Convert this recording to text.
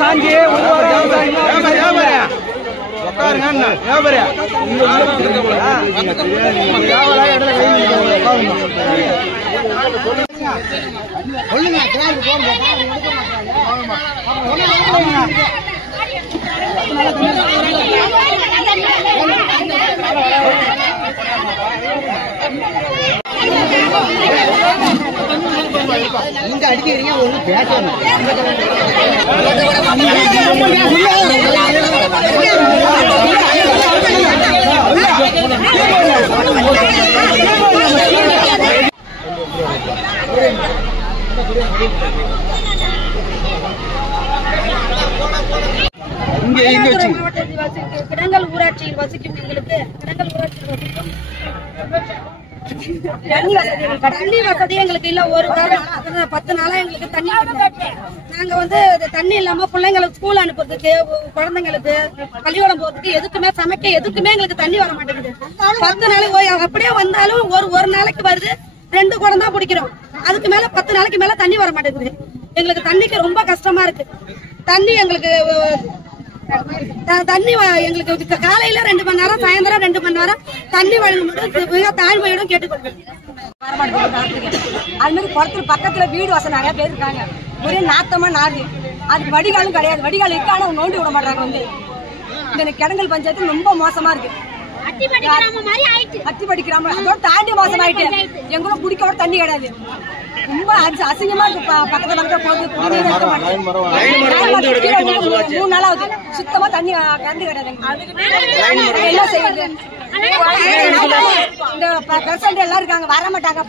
சாஞ்சி நீங்க அடிக்கிறீங்க ஒண்ணு பேசணும். கிடங்கல் ஊராட்சியில் வசிக்கும் எங்களுக்கு கிடங்கல் ஊராட்சியில் வசிக்கும் தண்ணி வசதி எங்களுக்கு இல்ல. ஒரு வாரம் 10 நாளா எங்களுக்கு தண்ணி நாங்க வந்து தண்ணி இல்லாம பிள்ளைங்களுக்கு ஸ்கூல் அனுப்புறதுக்கு குழந்தைங்களுக்கு பள்ளிக்கூடம் போறதுக்கு எதுக்குமே சமைக்க எதுக்குமே எங்களுக்கு தண்ணி வர மாட்டேங்குது. 10 நாளைக்கு அப்படியே வந்தாலும் ஒரு நாளைக்கு வருது 2 குடம் தான் பிடிக்கிறோம். அதுக்கு மேல 10 நாளைக்கு மேல தண்ணி வர மாட்டேங்குது. எங்களுக்கு தண்ணிக்கு ரொம்ப கஷ்டமா இருக்கு. தண்ணி எங்களுக்கு காலையில 2 மணி நேரம் சாயந்தரம் 2 மணி நேரம் தண்ணி வழங்க தாழ்மையோடும் கேட்டுக்கொள்கிறேன். அது மாதிரி குளத்துல பக்கத்துல வீடு வசதி நிறைய பேர் இருக்காங்க. ஒரே நாத்தமா நாடு. அதுக்கு வடிகாலும் கிடையாது. வடிகால் இருக்கு, ஆனா நோண்டி விட மாட்டாங்க. வந்து இந்த கிடங்கல் பஞ்சாயத்து ரொம்ப மோசமா இருக்கு. அத்திப்படி கிராமம் அதோட தாண்டி மோசம் ஆயிட்டு. எங்களும் குடிக்க தண்ணி கிடையாது. ரொம்ப அசிங்கமா இருக்கு. பக்கத்துல போகுது 3 நாள் ஆகுது. சுத்தமா தண்ணி கரண்ட் கிடையாது. என்ன செய்யுது? இந்த பெர்சன்ட் எல்லாம் இருக்காங்க, வர மாட்டாங்க.